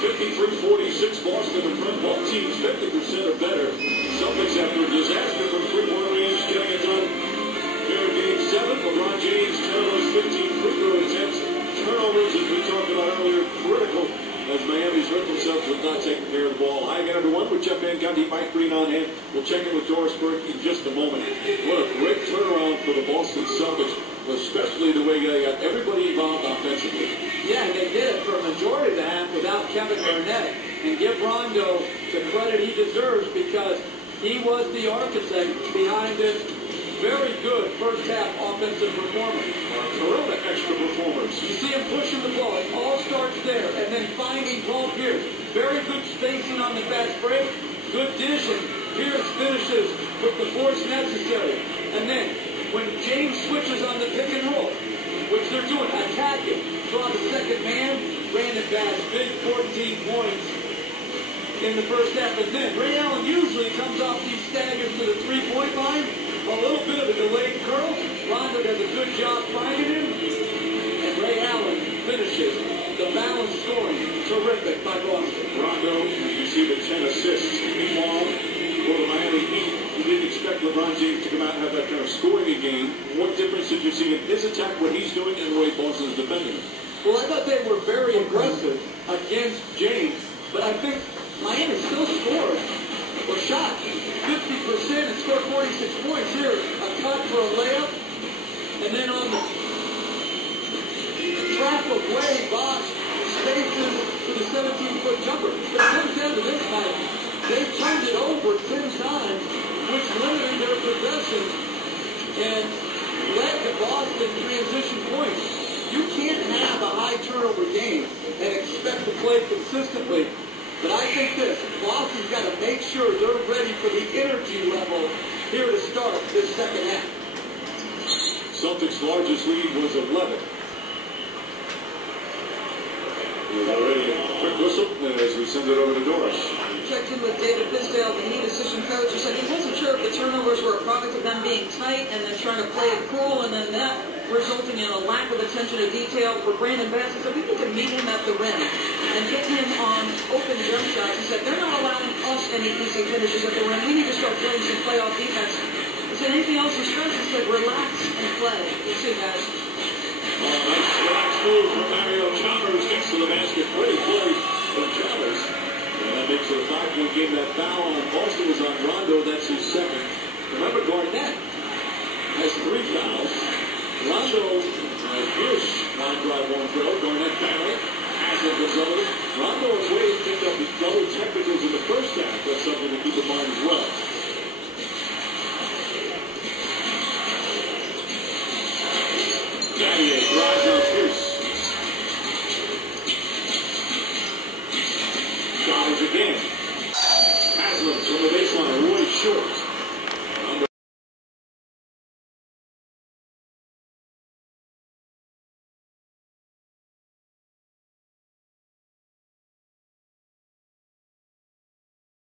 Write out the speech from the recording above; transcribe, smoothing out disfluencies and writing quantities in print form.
53-46 Boston in front. Both teams 50% or better. Celtics after a disaster from three-point range getting it done. Here in Game 7, LeBron James turnovers, 15 free throw attempts. Turnovers, as we talked about earlier, critical as Miami's hurt themselves with not taking care of the ball. Hi again, everyone. With Jeff Van Gundy, Mike Green on hand. We'll check in with Doris Burke in just a moment. What a great turnaround for the Boston Celtics, especially the way they got everybody involved offensively. Yeah, and they did it for a majority of the half without Kevin Garnett. And give Rondo the credit he deserves because he was the architect behind this very good first half offensive performance. Terrific extra performers. You see him pushing the ball. It all starts there. And then finding Paul Pierce. Very good spacing on the fast break. Good dish. And Pierce finishes with the force necessary. And then when James switches on the pick and roll, which they're doing, attacking, draw the second man, Brandon Bass, big 14 points in the first half. And then Ray Allen usually comes off these staggers to the three-point line. A little bit of a delayed curl. Rondo does a good job finding him. And Ray Allen finishes the balanced scoring. Terrific by Boston. Rondo, you see the 10 assists. Meanwhile, for the Miami Heat, you didn't expect LeBron James to come out and have that kind of scoring a game. What difference did you see in his attack, what he's doing, and the way Boston is defending him? Well, I thought they were very aggressive against James, but I think Miami still scored or shot 50% and scored 46 points here. A cut for a layup, and then on the trap of Wade, Bosh spaces to the 17-foot jumper. But it comes down to this night. They turned it over 10 times, which limited their possession and led to Boston transition points. You can't have a high turnover game and expect to play consistently. But I think this, Boston's got to make sure they're ready for the energy level here to start this second half. Celtics' largest lead was 11. Already a quick whistle as we send it over to Doris. Checked in with David Fisdale, the Heat assistant coach, who said he wasn't sure if the turnovers were a product of them being tight and then trying to play it cool, and then that resulting in a lack of attention to detail for Brandon Bass. He said we need to meet him at the rim and get him on open jump shots. He said they're not allowing us any easy finishes at the rim. We need to start playing some playoff defense. He said anything else he stressed, he said relax and play. We'll see, guys. Nice relax move from Mario Chalmers. Gets to the basket. Great play from Chalmers. And that makes it a 5-point game. That foul on Boston was on Rondo. That's his second. Remember, Garnett has 3 fouls. Rondo Pierce line drive one throw. Garnett barely has it resulted. Rondo and Wade picked up his double technicals in the first half. That's something to keep in mind as well. Gagne drives on Pierce. Chalmers again. Haslem from the baseline, Roy short.